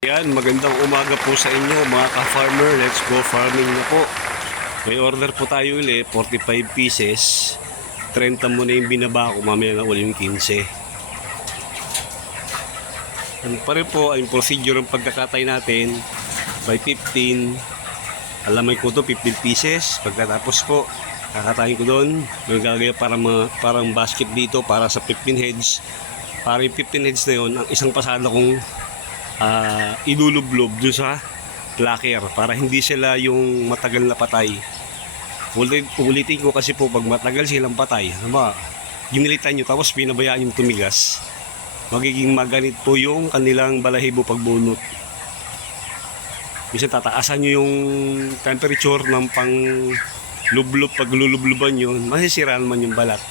Yan, magandang umaga po sa inyo mga ka-farmer. Let's go farming na po. May order po tayo ulit, 45 pieces. 30 muna yung binaba ko, mamaya na ulit yung 15. Ano pa rin po, ang procedure ng pagkakatay natin by 15. Alamay ko to 15 pieces. Pagkatapos po, kakatayin ko doon. Magagaya parang basket dito para sa 15 heads. Para yung 15 heads na yun, ang isang pasada kong ilulublob dun sa clacker para hindi sila yung matagal na patay. Ulitin ko kasi po, pag matagal silang patay, ginilitan nyo tapos pinabayaan yung tumigas, magiging maganit po yung kanilang balahibo pagbunot. Kasi tataasan nyo yung temperature ng pang lublob, pag lulubloban nyo, masisiraan man yung balat.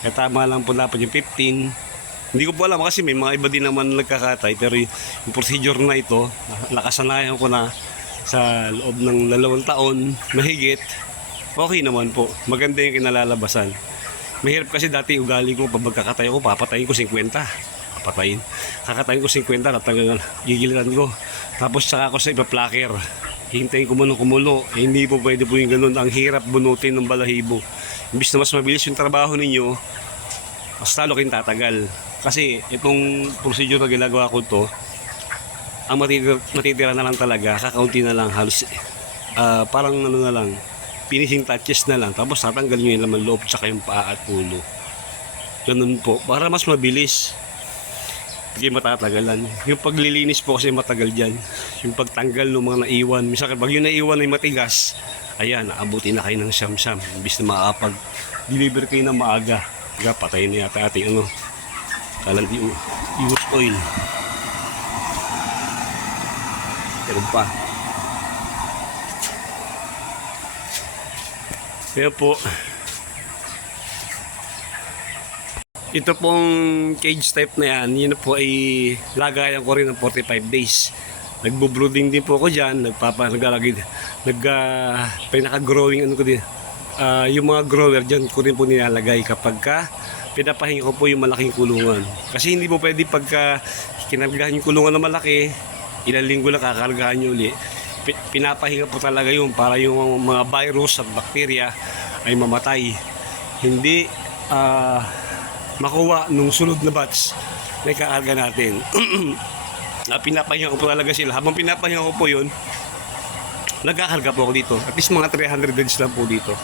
Kaya tama lang po dapat yung 15. Hindi ko po alam kasi may mga iba din naman nagkakatay, pero yung procedure na ito, nakasanayan ko na sa loob ng 2 taon, mahigit, okay naman po. Maganda yung kinalalabasan. Mahirap kasi dati ugali ko, pag magkakatay ko, papatayin ko 50. Kakatayin ko 50, tatanggal, gigilitan ko. Tapos saka ako sa ipa-placker. Hintayin ko muna kumulo. Hindi po pwede po yung ganun. Ang hirap bunutin ng balahibo. Imbis na mas mabilis yung trabaho ninyo, mas talo kayong tatagal. Kasi itong procedure na ginagawa ko to, ang matitira na lang talaga, kakaunti na lang, halos parang ano na lang, finishing touches na lang, tapos tatanggal nyo yung laman loob tsaka yung paa at ulo. Ganun po, para mas mabilis. Hindi matatagalan. Yung paglilinis po kasi matagal dyan. Yung pagtanggal ng mga naiwan, minsan pag yung naiwan ay matigas, ayan, naabuti na kayo ng siyam-siyam. Imbis na makapag-deliver kayo ng maaga, patayin na yata ating kalandi use oil. Pero pa. Kaya po, ito pong cage type na yan, yun po ay lagayan ko rin ng 45 days. Nagbo-brooding din po ako dyan, pinaka-growing ano ko din. Yung mga grower dyan ko rin po nilalagay kapag pinapahinga ko po yung malaking kulungan. Kasi hindi po pwede pagka kinargahan yung kulungan na malaki, ilang linggo lang kakargahan nyo ulit. Pinapahinga po talaga yun para yung mga virus at bakterya ay mamatay. Hindi makuha nung sunod na batch na ikakarga natin. Pinapahinga ko po talaga sila. Habang pinapahinga ko po yun, nagkakarga po ako dito. At least mga 300 heads lang po dito.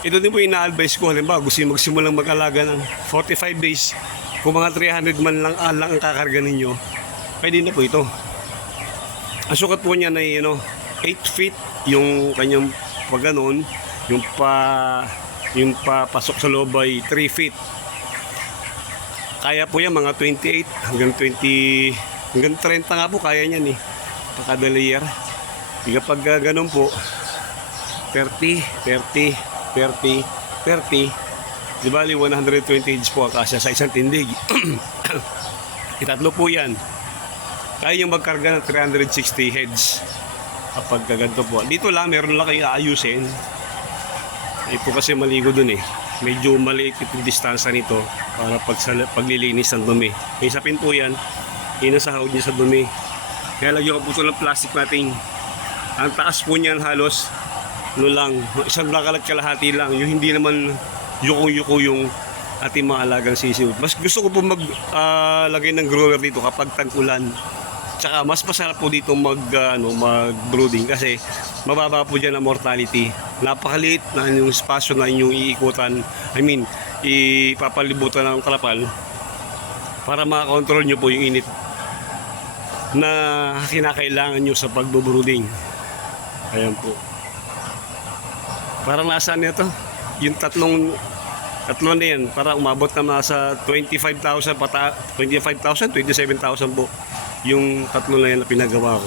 Ito din po ina-advise ko, halimbawa gusto nyo magsimulang mag-alaga ng 45 days, kung mga 300 man lang ang kakarga ninyo, pwede na po ito. Ang sukat po niya na 8 feet yung kanyang pag ganon, yung papasok sa loob ay 3 feet. Kaya po yan mga 28 hanggang 20 hanggang 30 nga po kaya niyan kada layer. Kapag ganon po 30 di bali 120 heads po ang kasya sa isang tindig. Itatlo po yan, kaya yung magkarga ng 360 heads kapag ganito po. Dito lang meron lang kayo aayusin. Ito kasi maligo dun medyo maliit yung distansya nito para paglilinis ng dumi. May sapin po yan, inasahod niya sa dumi. Kaya lagyan ko po ito ng plastic natin. Ang taas po niyan halos isang lakalat kalahati lang, yung hindi naman yuko-yuko yung ating mga alagang sisiw. Mas gusto ko po maglagay ng grower dito kapag tag-ulan. Tsaka mas masarap po dito mag-brooding kasi mababa po dyan ang mortality. Napakaliit na yung spasyo na inyong iikutan, ipapalibutan ng kalapal para makakontrol nyo po yung init na kinakailangan nyo sa pag-brooding. Ayan po. Parang nasaan nito? Yung tatlo na yan, para umabot na nasa 25,000 27,000 po yung tatlo na yan na pinagawa ko.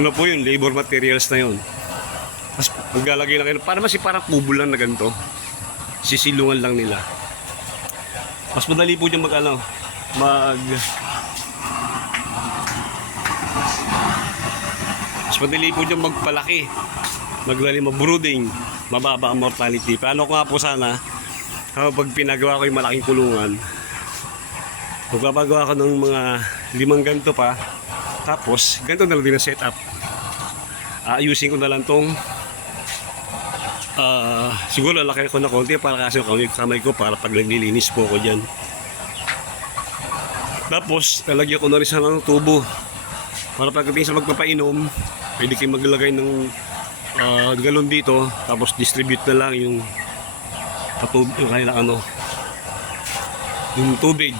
Ano po yun? Labor materials na yun. Tapos maglalagay lang kayo, parang kubo lang na ganito. Sisilungan lang nila. Mas madali po dyan mas madali po dyan magpalaki, mag-brooding, mababa ang mortality. Paano ko nga po sana kapag pinagawa ko yung malaking kulungan, Magbabagawa ako ng mga 5 ganito pa. Tapos, ganito na lang din ang setup. Ayusin ko na lang tong siguro lalaki ko na konti para kasi yung kamay ko para pag naglilinis po ako dyan. Tapos, lalagyan ko na rin sa ng tubo. Para pagdating sa magpapainom, pwede kayo maglagay ng galon dito. Tapos, distribute na lang yung kanilang yung tubig.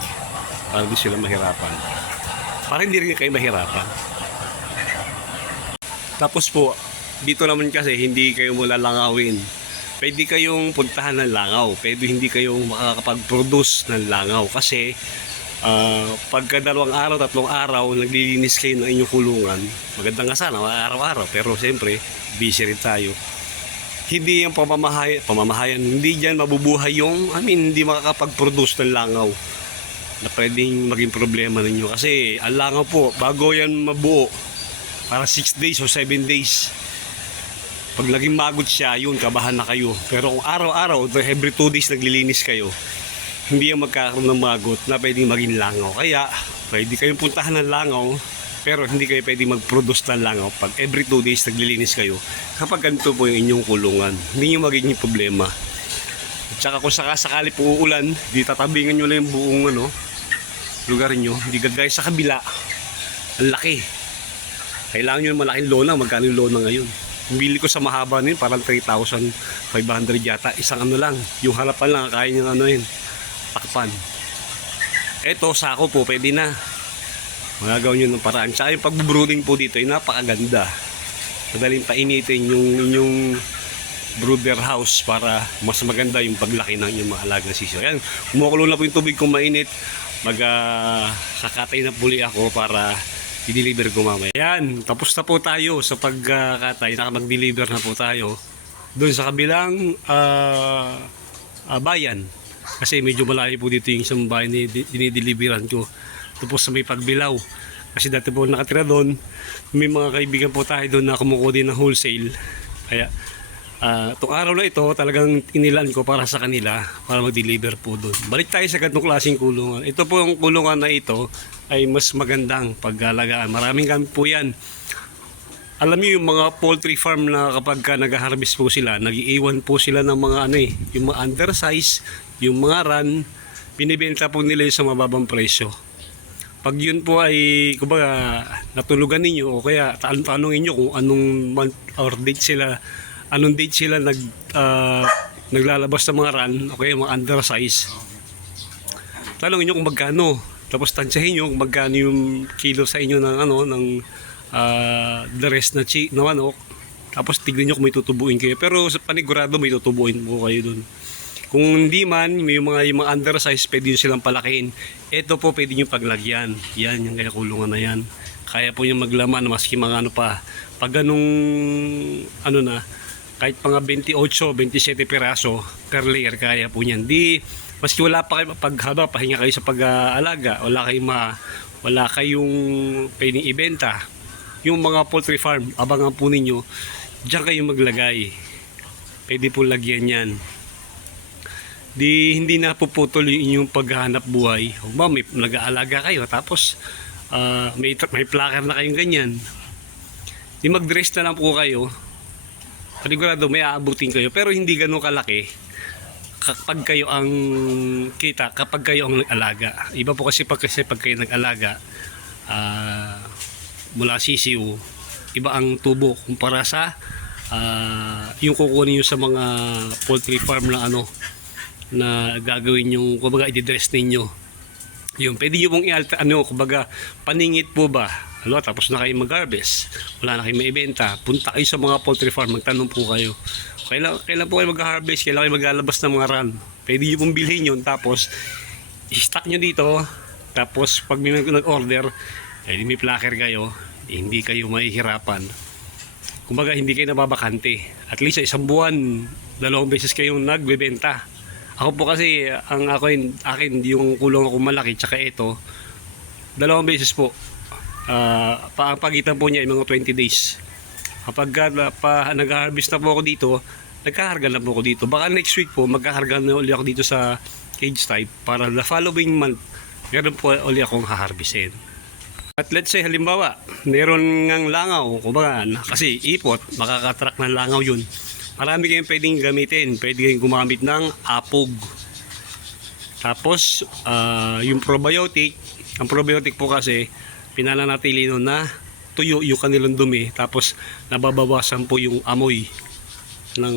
Para di sila mahirapan. Para hindi rin kayo mahirapan. Tapos po, dito naman kasi hindi kayo malalangawin. Pwede kayong puntahan ng langaw. Pwede hindi kayong makakapag-produce ng langaw. Kasi pagka 2 araw, 3 araw, naglilinis kayo ng inyong kulungan. Maganda nga sana, araw-araw. Pero siyempre, busy rin tayo. Hindi yung pamamahayan, hindi dyan mabubuhay yung, hindi makakapag-produce ng langaw na pwedeng maging problema ninyo. Kasi ang langaw po, bago yan mabuo, para 6 days o 7 days. Pag naging magot siya, yun, kabahan na kayo. Pero kung araw-araw, every 2 days naglilinis kayo, hindi yan magkakaroon ng magot na pwedeng maging langaw. Kaya, pwede kayong puntahan ng langaw, pero hindi kayo pwedeng mag-produce ng langaw pag every 2 days naglilinis kayo. Kapag ganito po yung inyong kulungan, hindi nyo magiging problema. At saka kung sakasakali po uulan, di tatabingan nyo lang yung buong lugar nyo. Hindi gagaya sa kabila, ang laki. Kailangan nyo ng malaking lona. Magkano yung lona ngayon? Bili ko sa mahaba nun, parang 3,500 yata. Isang lang. Yung harapan lang, kaya nyo takpan. Eto, sako po, pwede na. Magagawa nyo ng paraan. Tsaka yung pag-brooding po dito ay napakaganda. Madaling painitin yung inyong brooder house para mas maganda yung paglaki ng inyong mga alagang sisiw. Ayan, kumukulo na po yung tubig kung mainit. Kakatay na puli ako para i-deliver ko mamaya. Yan, tapos na po tayo sa pagkatay. Mag-deliver na po tayo doon sa kabilang bayan. Kasi medyo malayo po dito yung isang bayan na dinideliveran ko. Tapos sa may Pagbilao. Kasi dati po nakatira doon. May mga kaibigan po tayo doon na kumukuha din ng wholesale. Kaya itong araw na ito talagang inilaan ko para sa kanila para mag-deliver po doon. Balik tayo sa ganitong klaseng kulungan. Ito po yung kulungan na ito ay mas magandang pag-alagaan. Maraming gamit po yan. Alam niyo yung mga poultry farm na kapag nag-harvest po sila, nag-iiwan po sila ng mga yung mga undersize, yung mga run, binibenta po nila yung sa mababang presyo. Pag yun po ay kumbaga natulugan ninyo o kaya tanongin niyo kung anong month or date sila, anong date sila naglalabas ng mga run o kaya mga undersize. Tanongin niyo kung magkano. Tapos tansyahin nyo kung magkano yung kilo sa inyo ng the rest na manok. Tapos tignan nyo kung may tutubuin kayo. Pero sa panigurado may tutubuin po kayo dun. Kung hindi man, may yung mga undersize, pwede nyo silang palakihin. Ito po pwede nyo paglagyan. Yan, yung kaya kulungan na yan. Kaya po yung maglaman, maski mga pa. Pag ganung kahit mga 28, 27 piraso per layer, kaya po yan. Maski wala pa kayo paghaba, pahinga kayo sa pag-aalaga, wala kayong pwedeng ibenta. Yung mga poultry farm, abangan po ninyo, diyan kayo maglagay. Pwede po lagyan yan. Hindi na puputol yung inyong paghahanap buhay. May nag-aalaga kayo, tapos may placker na kayong ganyan. Mag-dress na lang po kayo. Panigurado may aabutin kayo, pero hindi ganun kalaki. Kapag kayo ang kita, kapag kayo ang nag-alaga. Iba po kasi pag kayo nag-alaga mula sisiw, iba ang tubo kumpara sa yung kukunin nyo sa mga poultry farm na na gagawin yung kumbaga i-dress ninyo. Yung pwede nyo pong kumbaga paningit po ba? Tapos na kayo mag-harvest, wala na kayo maibenta, punta kayo sa mga poultry farm, magtanong po kayo. Kailan po kayo mag-harvest, kailan kayo maglalabas ng mga run. Pwede nyo pong bilhin yun, tapos i-stock nyo dito, tapos pag may nag-order, may placker kayo, hindi kayo mahihirapan. Kumbaga hindi kayo nababakante. At least sa isang buwan, 2 beses kayong nagbebenta. Ako po kasi, akin yung kulong ako malaki, tsaka ito, 2 beses po. Pagitan po niya ay mga 20 days. Kapag nag-harvest na po ako dito, nagkaharga na po ako dito. Baka next week po, magkaharga na ulit ako dito sa cage type para the following month, meron po uli akong haharbisin. At let's say halimbawa, meron ngang langaw, kumbaga, kasi ipot, makakatrack ng langaw yun. Marami kayong pwedeng gamitin. Pwede kayong gumamit ng apog. Tapos, yung probiotic, ang probiotic po kasi, pinananatili nun na tuyo yung kanilang dumi. Tapos, nababawasan po yung amoy ng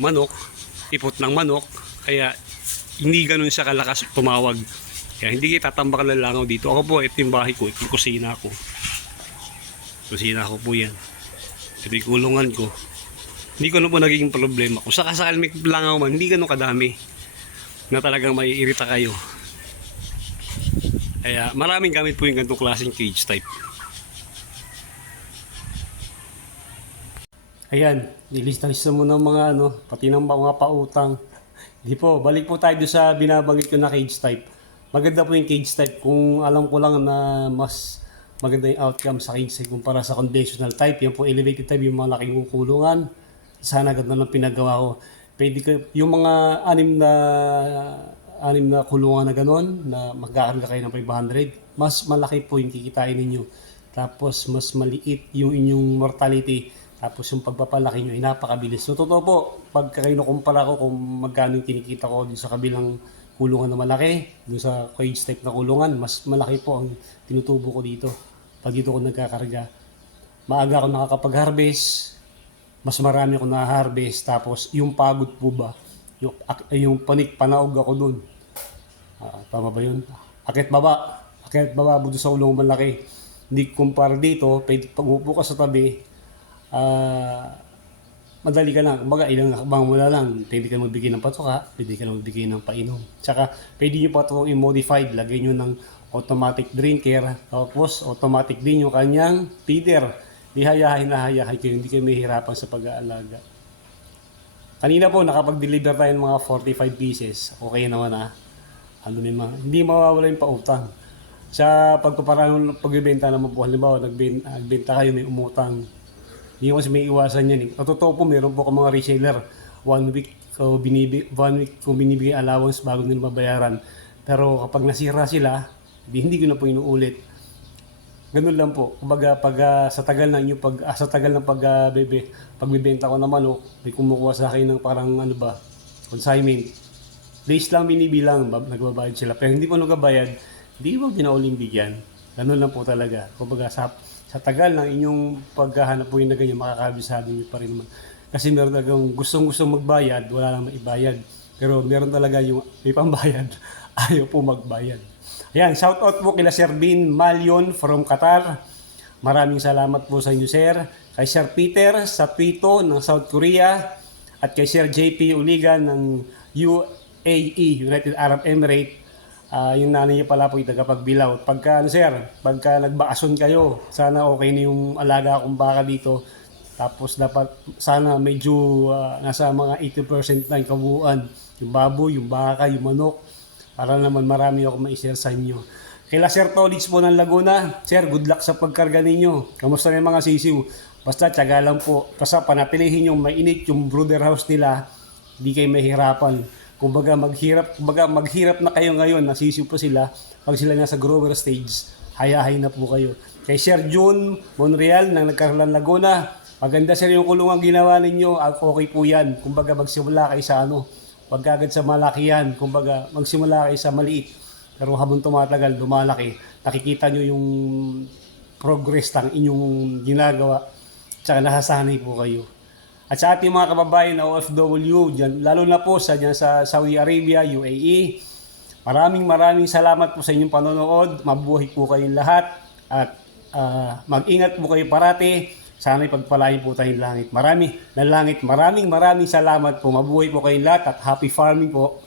manok, ipot ng manok. Kaya, hindi ganun siya kalakas tumawag. Kaya hindi kita tambakan ng langaw dito. Ako po, ito yung bahay ko, ito yung kusina ko. Kusina ko po yan. Ito yung kulungan ko. Hindi ko na po naging problema. Kung sakasakal may langaw man, hindi ganun kadami na talagang maiirita kayo. Kaya maraming gamit po yung ganitong klaseng cage type. Ayan, nilista-lista mo ng mga pati ng mga pautang. Hindi po, balik po tayo sa binabanggit ko na cage type. Maganda po yung cage type kung alam ko lang na mas maganda yung outcome sa cage type kumpara sa conventional type. Yan po elevated type, yung mga laking kulungan. Sana ganda ng pinagawa ko. Pwede ko, yung mga anim na kulungan na gano'n, na magkakarga kayo ng 500, mas malaki po yung kikitain ninyo. Tapos mas maliit yung inyong mortality. Tapos yung pagpapalaki nyo ay napakabilis. So totoo po, pag kinukumpara ko kung magkano yung kinikita ko sa kabilang kulungan na malaki, doon sa cage type na kulungan, mas malaki po ang tinutubo ko dito. Pag dito ko nagkakarga. Maaga ako nakakapag-harvest, mas marami ako na-harvest, tapos yung pagod po ba, yung panik-panaog ako doon. Tama ba yun? Akit baba doon sa kulungan malaki. Hindi kumpara dito, pag umupo ka sa tabi, madali ka lang. Kumbaga, ilang hakbang mo na lang. Pwede ka magbigay ng patuka, pwede ka magbigay ng painom. Tsaka, pwede nyo pa ito i-modified. Lagay nyo ng automatic drinker. Tapos, automatic din yung kanyang feeder. Hayahay kayo. Hindi kayo mahihirapan sa pag-aalaga. Kanina po, nakapag-deliver tayo ng mga 45 pieces. Okay naman hindi mawawala yung pautang. Sa pagpaparang pagbibenta naman po, halimbawa, nagbenta kayo, may umutang. Hindi kasi may iwasan yan. Totoo po, meron po akong mga reseller. 1 week kung binibigay allowance bago nila mabayaran. Pero kapag nasira sila, hindi ko na po inuulit. Ganun lang po. Kumbaga, sa tagal ng pagbibenta ko ng manok, may kumukuha sa akin ng parang consignment. Days lang binibilang, nagbabayad sila. Pero hindi po nagbabayad, hindi mo pinauling bigyan. Ganun lang po talaga. Kumbaga, sa tagal ng inyong paghahanap po yung na ganyan, makakabisado nyo pa rin naman. Kasi meron talagang gustong magbayad, wala lang maibayad. Pero meron talaga yung may pambayad, ayaw po magbayad. Ayan, shout out po kila Sir Bin Malion from Qatar. Maraming salamat po sa inyo, Sir. Kay Sir Peter sa Pito ng South Korea. At kay Sir JP Uligan ng UAE, United Arab Emirates. Yung nanay niya pala po yung tagapagbilaw. Pagka nagbakasyon kayo, sana okay na yung alaga akong baka dito. Tapos dapat sana medyo nasa mga 80% na yung kabuuan. Yung baboy, yung baka, yung manok. Para naman marami ako ma-share sa inyo. Kila Sir Tolits po ng Laguna. Sir, good luck sa pagkarga ninyo. Kamusta na yung mga sisiw? Basta tiyaga lang po. Basta panatilihin yung mainit yung brooder house nila. Hindi kayo mahirapan. Kumbaga maghirap na kayo ngayon, nasisiw pa sila. Pag sila nasa grower stage, hayahay na po kayo. Kay Sir June Monreal ng Nagkarlan Laguna, maganda sir yung kulungan ginawa ninyo, okay po yan. Kumbaga magsimula kayo sa pagkagad sa malakihan, kumbaga magsimula kayo sa maliit. Pero habang tumatagal, lumalaki, nakikita nyo yung progress ng inyong ginagawa, tsaka nasasanay po kayo. At sa ating mga kababayan na OFW, dyan, lalo na po sa Saudi Arabia, UAE, maraming salamat po sa inyong panonood. Mabuhay po kayong lahat at mag-ingat po kayo parati. Sana'y pagpalain po tayong langit. Maraming salamat po. Mabuhay po kayong lahat at happy farming po.